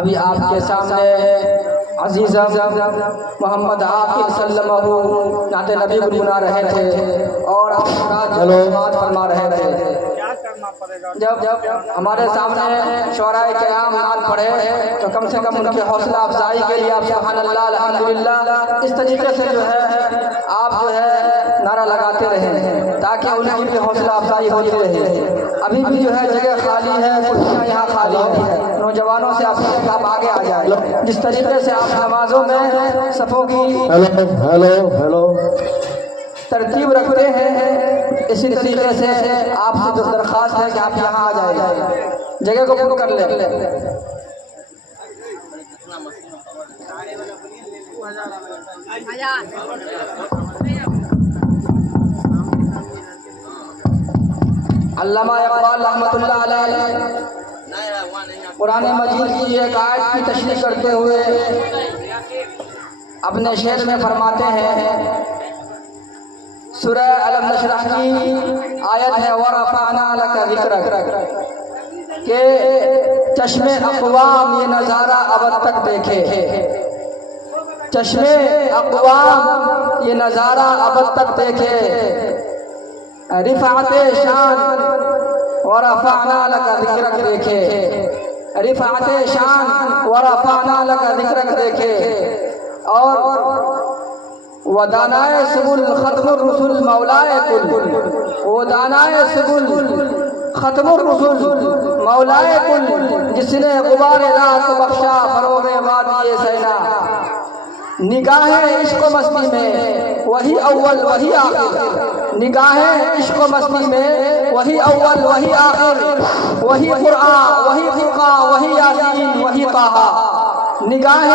ابھی آپ کے سامنے عزیزم محمد عاقل صلی اللہ علیہ وسلم نعت نبی گنگنا رہے تھے اور آپ سماعت فرما رہے تھے۔ جب ہمارے سامنے شعراء کرام نعت پڑھے تو کم سے کم ان کی حوصلہ افزائی کے لیے آپ سبحان اللہ الحمدللہ اس طریقے سے جو ہے آپ جو ہے نعرہ لگاتے رہیں تاکہ ان کی بھی حوصلہ افزائی ہوتی رہے۔ ابھی بھی جو ہے جگہ خالی ہے، کرسیاں یہاں خالی ہیں، نوجوانوں سے آپ آگے آ جائیں۔ جس طریقے سے آپ نمازوں میں صفوں کی ترتیب رکھتے ہیں اسی طریقے سے آپ سے درخواست ہے کہ آپ یہاں آ جائیں، جگہ کو پر کر لیں۔ علامہ اقبال رحمۃ اللہ علیہ قرآن مجید کی ایک آیت کی تشریح کرتے ہوئے اپنے شعر میں فرماتے ہیں، سورہ الم نشرح کی آیت ہے وَرَفَعْنَا لَكَ ذِكْرَكَ کہ چشم اقوام یہ نظارہ اب تک دیکھے، چشم اقوام یہ نظارہ اب تک دیکھے، رفعت شان ورفعنا لك ذکرک دیکھے، رفعت شان ورفعنا لك ذکرک دیکھے، اور ودانائے سبل ختم الرسل مولائے کل، ودانائے سبل ختم الرسل مولائے کل، جس نے غبار رات بخشا فروغ وادی سینا، نگاہ عشق و مستی میں وہی اول وہی آخر، نگاہ عشق و مستی میں وہی اول وہی آخر، وہی قرآن وہی فرقان وہی یاسین وہی طٰہٰ، نگاہ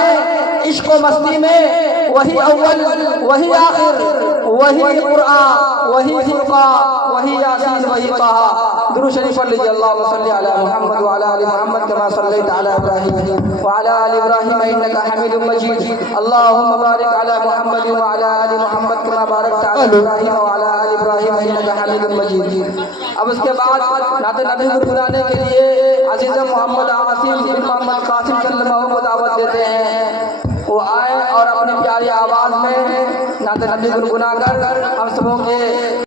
عشق و مستی میں وہی اول وہی آخر، وہی قرآن وہی فرقان وہی یاسین وہی طٰہٰ۔ درود شریف پڑھ لیجیے، اللہم صلی علی محمد وعلی آل محمد کما صلیت علی ابراہیم وعلی آل ابراہیم انک حمید مجید، اللہم بارک علی محمد وعلی آل محمد کما بارکت علی ابراہیم وعلی آل ابراہیم انک حمید مجید۔ اب اس کے بعد نعت نبی گنگنانے کے لیے عزیز محمد عاصم بن محمد